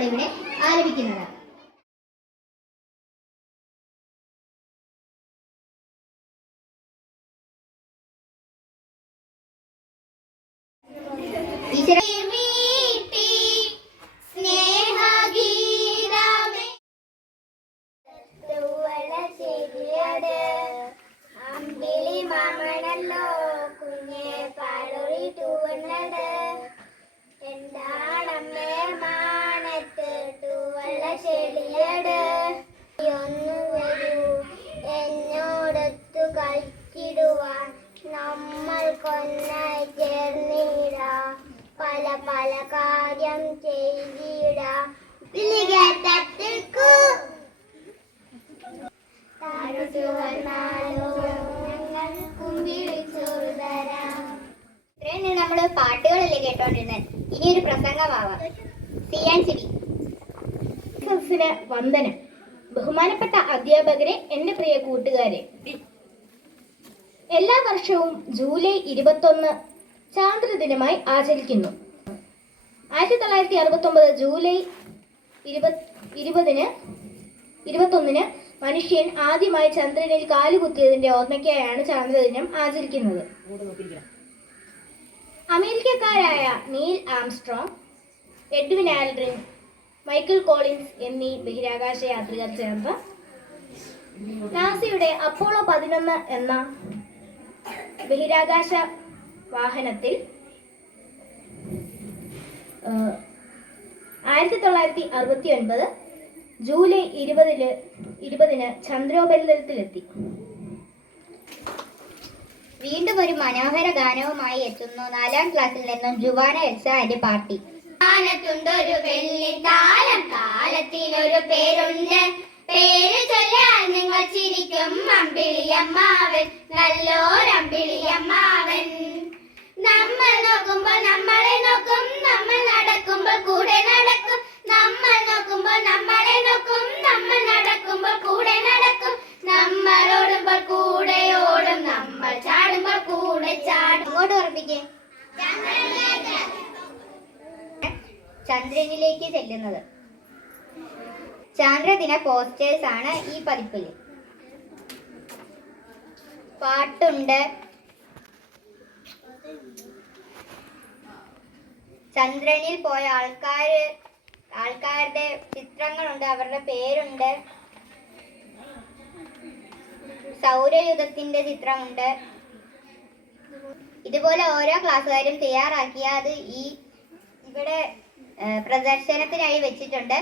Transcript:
നമ്മളിവിടെ ആലപിക്കുന്നത്. എന്നോടൊത്തു കളിച്ചിടുവാൻ നമ്മൾ കൊന്നായി ചേർന്നിടാ, പല പല കാര്യം ചെയ്തിടാ. നമ്മള് പാട്ടുകളല്ലേ കേട്ടോണ്ടിരുന്നത്, ഇനി ഒരു പ്രസംഗമാവാം. വന്ദനം. ബഹുമാനപ്പെട്ട അധ്യാപകരെ, എന്റെ പ്രിയ കൂട്ടുകാരെ, എല്ലാ വർഷവും ജൂലൈ 21 ചാന്ദ്രദിനമായി ആചരിക്കുന്നു. 1969 ജൂലൈ 21 മനുഷ്യൻ ആദ്യമായി ചന്ദ്രനിൽ കാലുകുത്തിയതിന്റെ ഓർമ്മയ്ക്കായാണ് ചാന്ദ്രദിനം ആചരിക്കുന്നത്. അമേരിക്കക്കാരായ Neil Armstrong, Edwin Aldrin, Michael Collins എന്നീ ബഹിരാകാശ യാത്രികർ ചേർന്ന് നാസയുടെ അപ്പോളോ 11 എന്ന ബഹിരാകാശ വാഹനത്തിൽ 1969 ജൂലൈ 20 ചന്ദ്രോപരിതലത്തിലെത്തി. വീണ്ടും ഒരു മനോഹര ഗാനവുമായി എത്തുന്നു 4ാം ക്ലാസ്സിൽ നിന്നും ജുവാന എൽസ ആൻഡ് പാർട്ടി. ാനത്തുണ്ടൊരു വെള്ളി താലം, താലത്തിനൊരു പേരുണ്ട്, പേര് ചൊല്ലാൻ നിങ്ങൾ ചിരിക്കും. അമ്പിളിയമ്മാവൻ, നല്ലോരമ്പിളിയമ്മാവൻ. നമ്മൾ നോക്കുമ്പോൾ നമ്മളെ നോക്കും, നമ്മൾ നടക്കുമ്പോൾ കൂടെ നടക്കും. നമ്മൾ നോക്കുമ്പോൾ നമ്മളെ നോക്കും, നമ്മൾ നടക്കുമ്പോൾ കൂടെ നടക്കും. നമ്മൾ ഓടുമ്പോൾ കൂടെ ഓടും, നമ്മൾ ചാടുമ്പോൾ കൂടെ ചാടും. ഇങ്ങോട്ട് ഉറപ്പിക്കേ. ചന്ദ്രനിലേക്ക് ചെല്ലുന്നത്. ചാന്ദ്രദിന പോസ്റ്റേഴ്സ് ആണ് ഈ പതിപ്പിൽ. പാട്ടുണ്ട്, ചന്ദ്രനിൽ പോയ ആൾക്കാരുടെ ചിത്രങ്ങളുണ്ട്, അവരുടെ പേരുണ്ട്, സൗരയുധത്തിന്റെ ചിത്രമുണ്ട്. ഇതുപോലെ ഓരോ ക്ലാസ്സുകാരും തയ്യാറാക്കിയ അത് ഇവിടെ പ്രദർശനത്തിനായി വെച്ചിട്ടുണ്ട്.